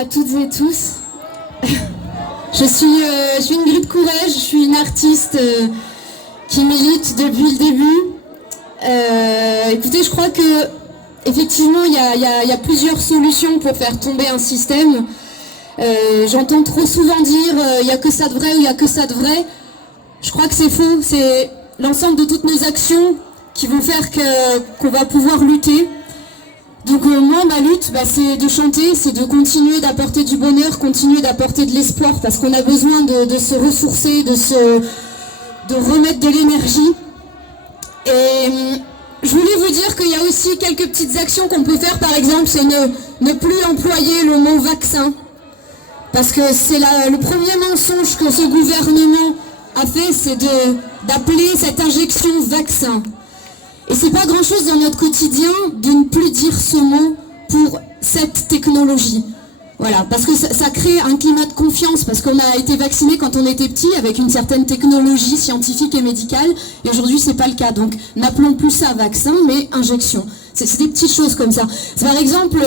à toutes et tous. Je suis Ingrid Courrèges, je suis une artiste qui milite depuis le début. Écoutez, je crois que effectivement il y a plusieurs solutions pour faire tomber un système. J'entends trop souvent dire il n'y a que ça de vrai ou il n'y a que ça de vrai. Je crois que c'est faux, c'est l'ensemble de toutes nos actions qui vont faire qu'on va pouvoir lutter. Donc moi, ma lutte, c'est de chanter, c'est de continuer d'apporter du bonheur, continuer d'apporter de l'espoir, parce qu'on a besoin de se ressourcer, de remettre de l'énergie. Et je voulais vous dire qu'il y a aussi quelques petites actions qu'on peut faire, par exemple, c'est ne plus employer le mot vaccin. Parce que c'est le premier mensonge que ce gouvernement a fait, c'est d'appeler cette injection vaccin. Et c'est pas grand-chose dans notre quotidien de ne plus dire ce mot pour cette technologie. Voilà, parce que ça crée un climat de confiance, parce qu'on a été vacciné quand on était petit avec une certaine technologie scientifique et médicale, et aujourd'hui c'est pas le cas. Donc n'appelons plus ça vaccin, mais injection. C'est des petites choses comme ça. C'est par exemple,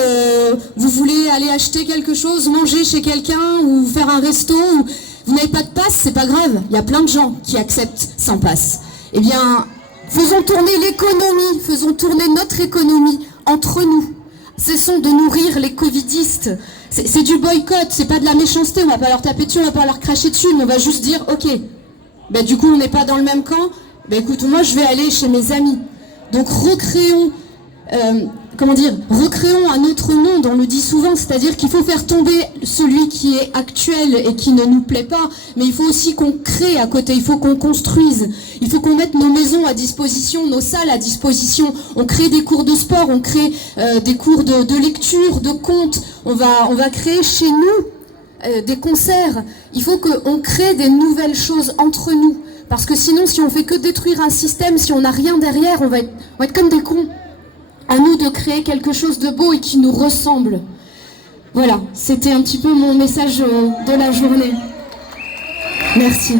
vous voulez aller acheter quelque chose, manger chez quelqu'un, ou faire un resto, ou vous n'avez pas de passe, c'est pas grave. Il y a plein de gens qui acceptent sans passe. Eh bien, faisons tourner l'économie, faisons tourner notre économie entre nous. Cessons de nourrir les covidistes. C'est du boycott, c'est pas de la méchanceté, on va pas leur taper dessus, on va pas leur cracher dessus, mais on va juste dire, ok, du coup on n'est pas dans le même camp, écoute, moi je vais aller chez mes amis. Donc recréons un autre monde, on le dit souvent, c'est-à-dire qu'il faut faire tomber celui qui est actuel et qui ne nous plaît pas, mais il faut aussi qu'on crée à côté, il faut qu'on construise, il faut qu'on mette nos maisons à disposition, nos salles à disposition, on crée des cours de sport, on crée des cours de lecture, de contes, on va créer chez nous des concerts, il faut qu'on crée des nouvelles choses entre nous, parce que sinon si on fait que détruire un système, si on n'a rien derrière, on va être comme des cons. À nous de créer quelque chose de beau et qui nous ressemble. Voilà, c'était un petit peu mon message de la journée. Merci.